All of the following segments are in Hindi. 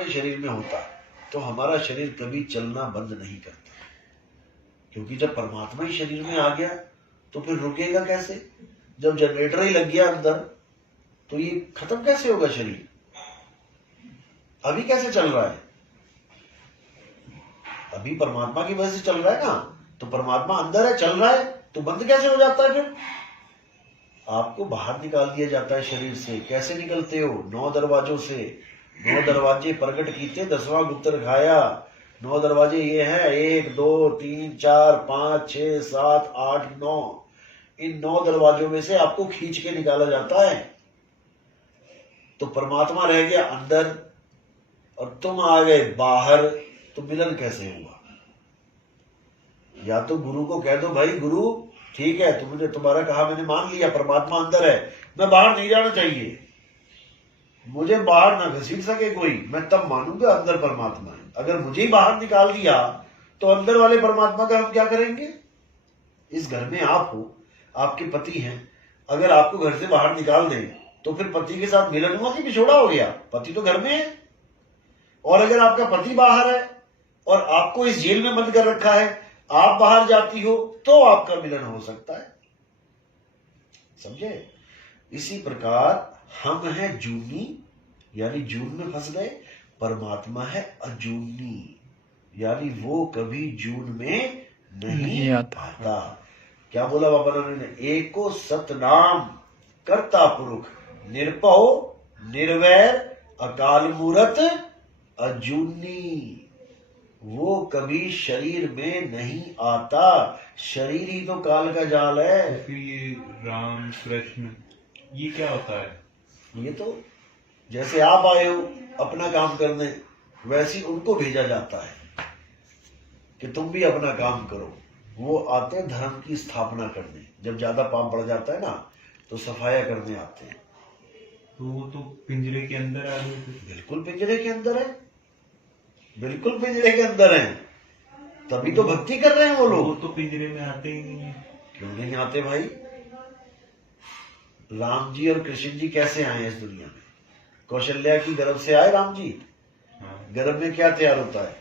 के शरीर में होता तो हमारा शरीर कभी चलना बंद नहीं करता, क्योंकि जब परमात्मा ही शरीर में आ गया तो फिर रुकेगा कैसे? जब जनरेटर ही लग गया अंदर तो ये खत्म कैसे होगा शरीर? अभी कैसे चल रहा है? अभी परमात्मा की वजह से चल रहा है ना, तो परमात्मा अंदर है, चल रहा है, तो बंद कैसे हो जाता है फिर? आपको बाहर निकाल दिया जाता है शरीर से। कैसे निकलते हो? 9 दरवाजों से। 9 दरवाजे प्रकट कीते 10वां गुप्तर खाया। 9 दरवाजे ये हैं, 1 2 3 4 5 6 7 8 9। इन 9 दरवाजों में से आपको खींच के निकाला जाता है। तो परमात्मा रह गया अंदर और तुम आ गए बाहर, तो मिलन कैसे हुआ? या तो गुरु को कह दो, भाई गुरु ठीक है, तुमने तुम्हारा कहा मैंने मान लिया, परमात्मा अंदर है, मैं बाहर नहीं जाना चाहिए, मुझे बाहर ना घसीट सके कोई, मैं तब मानूंगा अंदर परमात्मा है। अगर मुझे ही बाहर निकाल दिया तो अंदर वाले परमात्मा का हम क्या करेंगे? इस घर में आप हो, आपके पति हैं, अगर आपको घर से बाहर निकाल दें तो फिर पति के साथ मिलन हुआ कि बिछोड़ा हो गया? पति तो घर में है। और अगर आपका पति बाहर है और आपको इस जेल में बंद कर रखा है, आप बाहर जाती हो तो आपका मिलन हो सकता है। समझे? इसी प्रकार हम हैं जूनी, यानी जून में फंस गए, परमात्मा है अजूनी, यानी वो कभी जून में नहीं आता। क्या बोला बाबा ने? एको सतनाम कर्ता पुरुष, निरपौ निर्वैर अकाल मूरत अजूनी। वो कभी शरीर में नहीं आता, शरीर ही तो काल का जाल है। तो फिर ये राम कृष्ण ये क्या होता है? ये तो जैसे आप आए हो अपना काम करने, वैसे ही उनको भेजा जाता है कि तुम भी अपना काम करो। वो आते हैं धर्म की स्थापना करने। जब ज्यादा पाप बढ़ जाता है ना तो सफाया करने आते हैं। तो वो तो पिंजरे के अंदर आ रहे थे। बिल्कुल पिंजरे के अंदर है, बिल्कुल पिंजरे के अंदर है, तभी तो भक्ति कर रहे हैं वो लोग। वो तो पिंजरे में आते ही नहीं है। क्यों नहीं आते भाई? राम जी और कृष्ण जी कैसे आए इस दुनिया में? कौशल्या की गर्भ से आए राम जी। गर्भ में क्या तैयार होता है?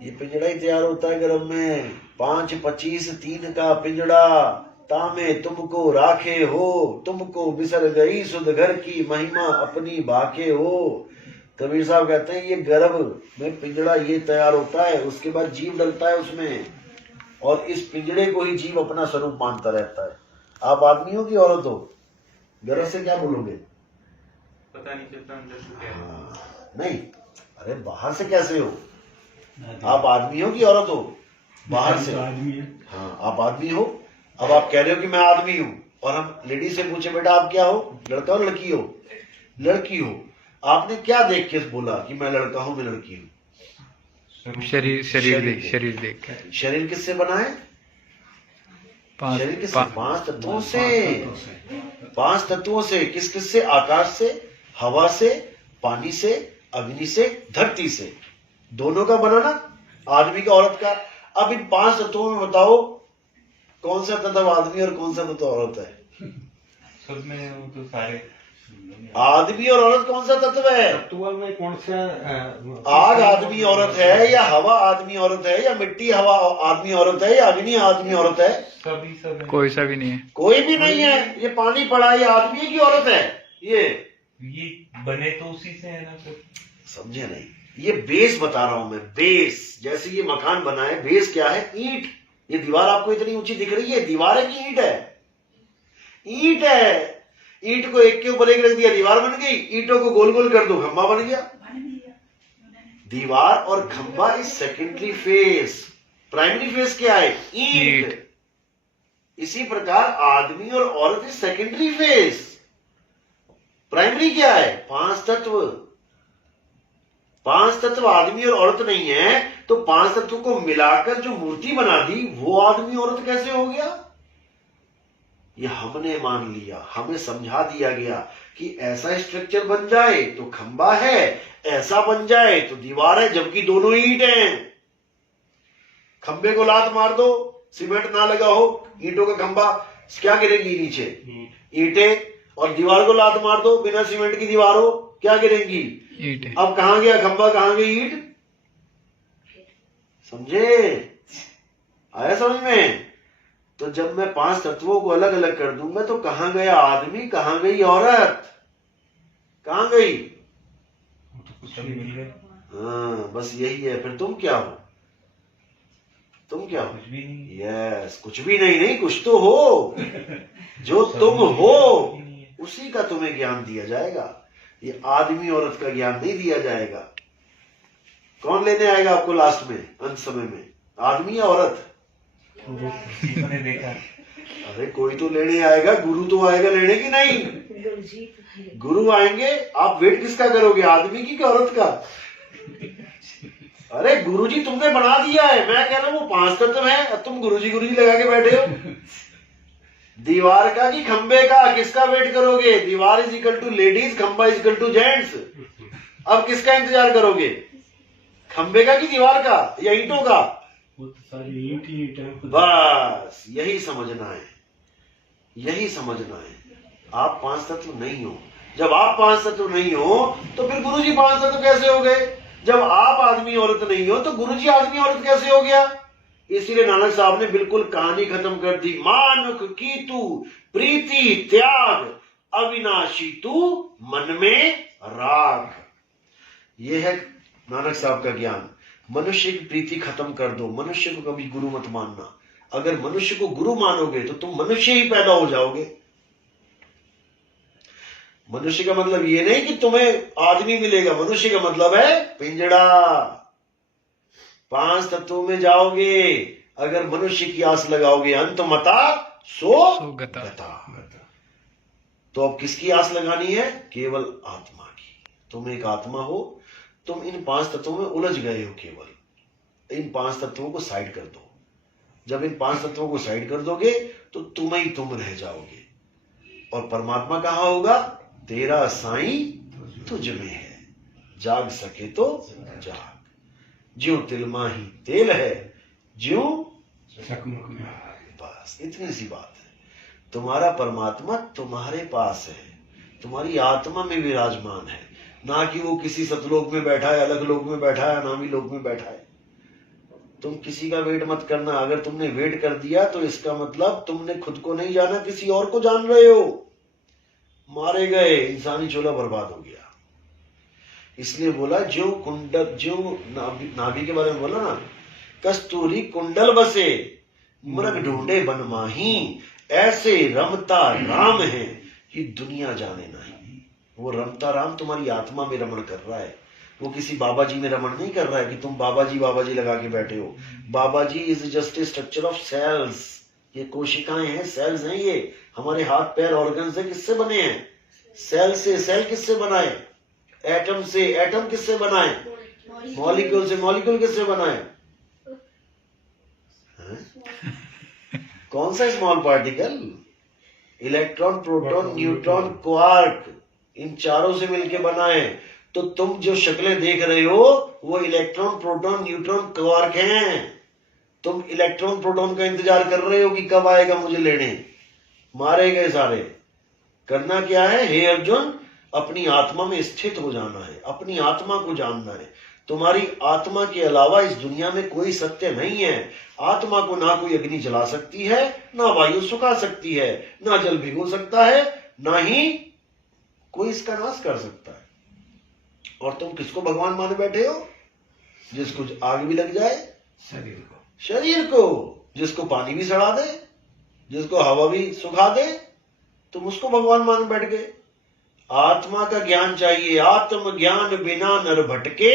ये पिंजड़ा ही तैयार होता है गर्भ में। 5 25 3 का पिंजड़ा, तामे तुमको राखे हो, तुमको बिसर गई सुध घर की महिमा अपनी बाके हो। कबीर साहब कहते हैं ये गर्भ में पिंजड़ा ये तैयार होता है, उसके बाद जीव डलता है उसमें, और इस पिंजड़े को ही जीव अपना स्वरूप मानता रहता है। आप आदमी हो कि औरत हो? गर्भ से क्या बोलोगे? पता नहीं चलता अंदर से क्या है। हाँ, नहीं, अरे बाहर से कैसे हो? आप आदमी हो कि औरत हो? बाहर से आदमी है। हाँ, आप आदमी हो। अब आप कह रहे हो कि मैं आदमी हूं, और हम लेडीज से पूछे बेटा आप क्या हो, लड़का हो लड़की हो? लड़की हो। आपने क्या देख के बोला कि मैं लड़का हूं, मैं लड़की हूं? शरीर देख के। शरीर किससे बना है? शरीर किससे? 5 तत्वों से। 5 तत्वों से। किस किस से? आकाश से, हवा से, पानी से, अग्नि से, धरती से। दोनों का बना ना, आदमी का औरत का। अब इन 5 तत्वों में बताओ कौन सा तत्व आदमी और कौन सा तत्व औरत है? सब में वो तो सारे आदमी और औरत कौन सा तत्व है? तत्व में कौन सा? आग आदमी औरत है, या हवा आदमी औरत है, या मिट्टी हवा आदमी औरत है, या अग्नि आदमी औरत है? सभी सब है। कोई सा भी नहीं है। कोई भी नहीं है। ये पानी पड़ा, ये आदमी है कि औरत है? ये बने तो उसी से है ना सर। समझे नहीं? ये बेस बता रहा हूं मैं, बेस। जैसे ये मकान बना है, बेस क्या है? ईंट। ये दीवार आपको इतनी ऊंची दिख रही है, दीवार है कि ईंट है? ईंट है। ईंट को एक के ऊपर एक रख दिया, दीवार बन गई। ईंटों को गोल गोल कर दो, खंबा बन गया। दीवार और खंबा is secondary face. Primary face क्या है? ईंट। इसी प्रकार आदमी और औरत इज सेकेंडरी फेस। प्राइमरी क्या है? 5 तत्व। 5 तत्व आदमी और औरत नहीं है, तो 5 तत्व को मिलाकर जो मूर्ति बना दी वो आदमी औरत कैसे हो गया? ये हमने मान लिया, हमें समझा दिया गया कि ऐसा स्ट्रक्चर बन जाए तो खंबा है, ऐसा बन जाए तो दीवार है, जबकि दोनों ईंट हैं। खंबे को लात मार दो, सीमेंट ना लगा हो, ईंटों का खंबा, क्या गिरेगी नीचे? ईंटें। और दीवार को लात मार दो, बिना सीमेंट की दीवार हो, क्या गिरेंगी? ईट है। अब कहां गया खंबा, कहां गई ईट? समझे? आया समझ में? तो जब मैं 5 तत्वों को अलग अलग कर दूंगा तो कहां गया आदमी, कहां गई औरत, कहां गई? कुछ भी मिल गया, हाँ, बस यही है। फिर तुम क्या हो? तुम क्या हो? कुछ भी नहीं। यस, कुछ भी नहीं, नहीं कुछ तो हो। जो तुम हो उसी का तुम्हें ज्ञान दिया जाएगा। ये आदमी औरत का ज्ञान नहीं दिया जाएगा। कौन लेने आएगा आपको लास्ट में, अंत समय में? आदमी या औरत? मैंने देखा, अरे कोई तो लेने आएगा, गुरु तो आएगा लेने की नहीं? गुरु आएंगे, आप वेट किसका करोगे, आदमी की औरत का? अरे गुरुजी तुमने बना दिया है, मैं कह रहा हूं वो 5 तत्व है, अब तुम गुरुजी गुरुजी लगा के बैठे हो। दीवार का कि खंबे का, किसका वेट करोगे? दीवार इज इक्वल टू लेडीज, खंबा इज इक्वल टू जेंट्स। अब किसका इंतजार करोगे, खंबे का कि दीवार का या ईंटों का? वो तो सारी ईंट ही ईंट है। बस यही समझना है, यही समझना है। आप 5 तत्व नहीं हो। जब आप 5 तत्व नहीं हो तो फिर गुरुजी 5 तत्व कैसे हो गए? जब आप आदमी औरत नहीं हो तो गुरुजी आदमी औरत कैसे हो गया? इसीलिए नानक साहब ने बिल्कुल कहानी खत्म कर दी। मानुख की तू प्रीति त्याग, अविनाशी तू मन में राग। ये है नानक साहब का ज्ञान। मनुष्य की प्रीति खत्म कर दो, मनुष्य को कभी गुरु मत मानना। अगर मनुष्य को गुरु मानोगे तो तुम मनुष्य ही पैदा हो जाओगे। मनुष्य का मतलब ये नहीं कि तुम्हें आदमी मिलेगा, मनुष्य का मतलब है पिंजड़ा। 5 तत्वों में जाओगे, अगर मनुष्य की आस लगाओगे अंत मता सो गता। तो अब किसकी आस लगानी है? केवल आत्मा की। तुम एक आत्मा हो, तुम इन 5 तत्वों में उलझ गए हो। केवल इन 5 तत्वों को साइड कर दो। जब इन 5 तत्वों को साइड कर दोगे तो तुम ही तुम रह जाओगे। और परमात्मा कहाँ होगा? तेरा साईं तुझ में है, जाग सके तो जाग। ज्यों तिल माही तेल है, ज्यों चकमक में। बस इतनी सी बात है। तुम्हारा परमात्मा तुम्हारे पास है, तुम्हारी आत्मा में विराजमान है। ना कि वो किसी सतलोक में बैठा है, अलग लोक में बैठा है, नामी लोक में बैठा है। तुम किसी का वेट मत करना। अगर तुमने वेट कर दिया तो इसका मतलब तुमने खुद को नहीं जाना, किसी और को जान रहे हो। मारे गए, इंसानी चोला बर्बाद हो गया। इसलिए बोला जो कुंडल, जो नाभि के बारे में बोला ना, कस्तूरी कुंडल बसे मृग ढूंढे बन माही, ऐसे रमता राम है कि दुनिया जाने नहीं। वो रमता राम तुम्हारी आत्मा में रमण कर रहा है, वो किसी बाबा जी में रमण नहीं कर रहा है कि तुम बाबा जी लगा के बैठे हो। Baba ji is just a structure of cells. ये कोशिकाएं हैं, सेल्स हैं। ये हमारे हाथ पैर ऑर्गन से किससे बने हैं? सेल से। सेल किससे बनाए? एटम से। एटम किससे बनाए? मॉलिक्यूल से। मॉलिक्यूल किससे बनाए? कौन सा small particle? Electron, proton, neutron, quark, इन चारों से मिलके बनाए। तो तुम जो शक्लें देख रहे हो वो इलेक्ट्रॉन, प्रोटॉन, न्यूट्रॉन, क्वार्क हैं। तुम इलेक्ट्रॉन प्रोटॉन का इंतजार कर रहे हो कि कब आएगा मुझे लेने। मारे गए सारे। करना क्या है? हे अर्जुन, अपनी आत्मा में स्थित हो जाना है, अपनी आत्मा को जानना है। तुम्हारी आत्मा के अलावा इस दुनिया में कोई सत्य नहीं है। आत्मा को ना कोई अग्नि जला सकती है, ना वायु सुखा सकती है, ना जल भिगो सकता है, ना ही कोई इसका नाश कर सकता है। और तुम किसको भगवान माने बैठे हो? जिसको आग भी लग जाए, शरीर को, जिसको पानी भी सड़ा दे, जिसको हवा भी सुखा दे, तुम उसको भगवान मान बैठ गए। आत्मा का ज्ञान चाहिए। आत्म ज्ञान बिना नर भटके,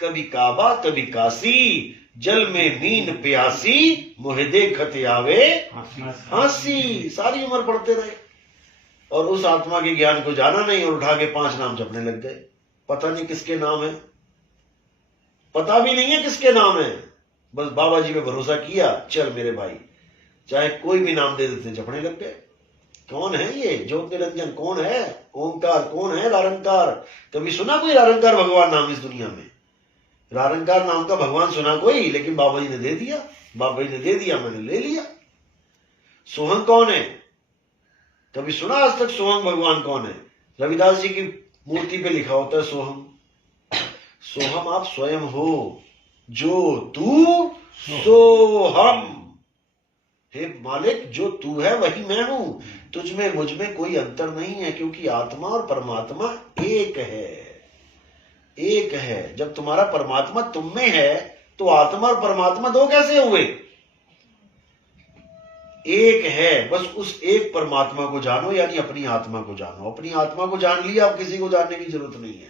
कभी काबा कभी काशी, जल में मीन प्यासी, मुहे देखत आवे हंसी। सारी उम्र पढ़ते रहे और उस आत्मा के ज्ञान को जाना नहीं, और उठा के 5 नाम जपने लग गए। पता नहीं किसके नाम है, पता भी नहीं है किसके नाम है। बस बाबा जी पे भरोसा किया, चल मेरे भाई, चाहे कोई भी नाम दे देते, जपने लग गए। कौन है ये ज्योत निरंजन? कौन है ओंकार? कौन है रारंकार? कभी सुना कोई रारंकार भगवान नाम इस दुनिया में? रारंकार नाम का भगवान सुना कोई? लेकिन बाबा जी ने दे दिया। बाबा जी ने दे दिया, मैंने ले लिया। सोहंग कौन है? कभी सुना आज तक सोहंग भगवान कौन है? रविदास जी की मूर्ति पे लिखा होता है सोहम। सोहम आप स्वयं हो, जो तू सोहम। हे मालिक, जो तू है वही मैं हूं, तुझ में मुझ में कोई अंतर नहीं है, क्योंकि आत्मा और परमात्मा एक है, एक है। जब तुम्हारा परमात्मा तुम में है तो आत्मा और परमात्मा दो कैसे हुए? एक है। बस उस एक परमात्मा को जानो, यानी अपनी आत्मा को जानो। अपनी आत्मा को जान लिया, अब किसी को जानने की जरूरत नहीं है।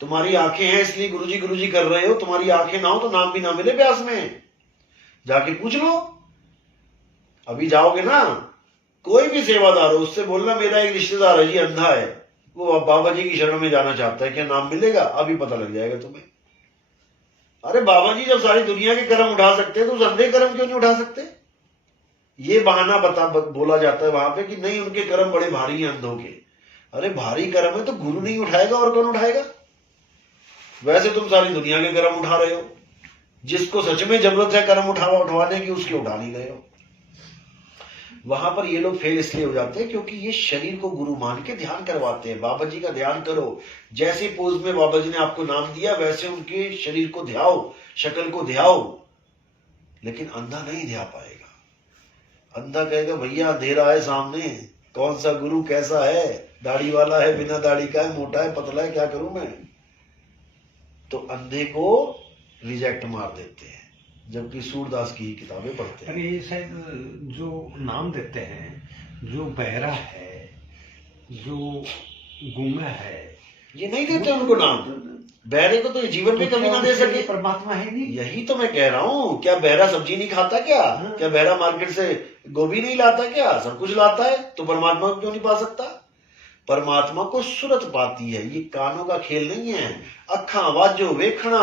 तुम्हारी आंखें हैं इसलिए गुरुजी कर रहे हो, तुम्हारी आंखें ना हो तो नाम भी ना मिले ब्यास में, जाके पूछ लो। अभी जाओगे ना, कोई भी सेवादार हो, उससे बोलना मेरा एक रिश्तेदार है जी, अंधा है, वो बाबा जी की शरण में जाना चाहता है, क्या नाम मिलेगा? अभी पता लग जाएगा तुम्हें। अरे बाबा जी जब सारी दुनिया के कर्म उठा सकते हैं तो उस अंधे कर्म क्यों नहीं उठा सकते? ये बहाना बोला जाता है वहां पे कि नहीं, उनके कर्म बड़े भारी हैं अंधों के। अरे भारी कर्म है तो गुरु नहीं उठाएगा और कौन उठाएगा? वैसे तुम सारी दुनिया के कर्म उठा रहे हो, जिसको सच में जरूरत है कर्म उठवाने की, उसके उठा नहीं रहे हो। वहां पर ये लोग फेल इसलिए हो जाते हैं क्योंकि ये शरीर को गुरु मान के ध्यान करवाते हैं। बाबा जी का ध्यान करो, जैसी पोज में बाबा जी ने आपको नाम दिया वैसे उनके शरीर को ध्याओ, शक्ल को ध्याओ। लेकिन अंधा नहीं ध्या पाएगा। अंधा कहेगा भैया अंधेरा है सामने, कौन सा गुरु कैसा है, दाढ़ी वाला है, बिना दाढ़ी का है, मोटा है, पतला है, क्या करूं मैं? तो अंधे को रिजेक्ट मार देते हैं, जबकि सूरदास की ही किताबें पढ़ते हैं। अरे ये शायद जो नाम देते हैं, जो बहरा है, जो गुंगा है, ये नहीं देते उनको नाम। बहरे को तो ये जीवन में कभी ना दे सके। परमात्मा है नहीं। यही तो मैं कह रहा हूं, क्या बहरा सब्जी नहीं खाता क्या? क्या बहरा मार्केट से गोभी नहीं लाता क्या? सब कुछ लाता है, तो परमात्मा को क्यों नहीं पा सकता? परमात्मा को सूरत पाती है, ये कानों का खेल नहीं है। अखा वाजो वेखना,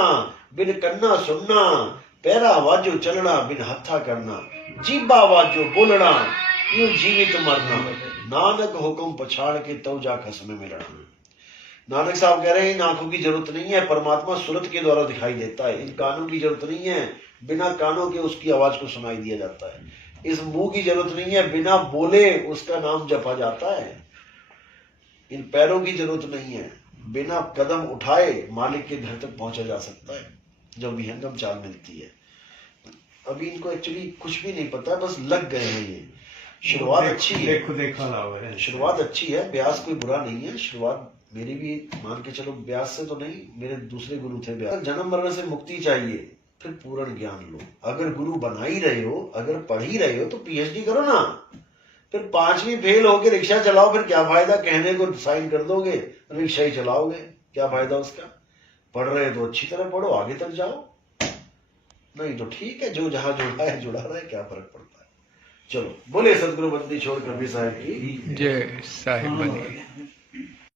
बिन कन्ना सुनना, पैरा वाजो चलना, बिन हथा करना, जीबा वाजो बोलना, यूं जीवित मरना, नानक हुक्म पछाड़ के तो जा खसमे मिलना। नानक साहब कह रहे हैं इन आंखों की जरूरत नहीं है, परमात्मा सूरत के द्वारा दिखाई देता है। इन कानों की जरूरत नहीं है, बिना कानों के उसकी आवाज को सुनाई दिया जाता है। इस मुंह की जरूरत नहीं है, बिना बोले उसका नाम जपा जाता है। इन पैरों की जरूरत नहीं है, बिना कदम उठाए मालिक के घर तक पहुंचा जा सकता है, जब विहंगम चाल मिलती है। अभी इनको एक्चुअली कुछ भी नहीं पता, बस लग गए हैं ये। शुरुआत अच्छी है, देखो शुरुआत अच्छी है, ब्यास कोई बुरा नहीं है। शुरुआत मेरी भी मान के चलो, ब्यास से तो नहीं, मेरे दूसरे गुरु थे ब्यास। जन्म मरण से मुक्ति चाहिए, फिर पूर्ण ज्ञान लो। अगर गुरु बना ही रहे हो, अगर पढ़ ही रहे हो तो पीएचडी करो ना। फिर 5वीं फेल होके रिक्शा चलाओ, फिर क्या फायदा? कहने को साइन कर दोगे, रिक्शा ही चलाओगे, क्या फायदा उसका? पढ़ रहे तो अच्छी तरह पढ़ो, आगे तक जाओ। नहीं तो ठीक है, जो जहां जुड़ा है जुड़ा रहा है, क्या फर्क पड़ता है। चलो, बोले सदगुरु बंदी छोड़ कबीर साहब की जय साहिब बनी।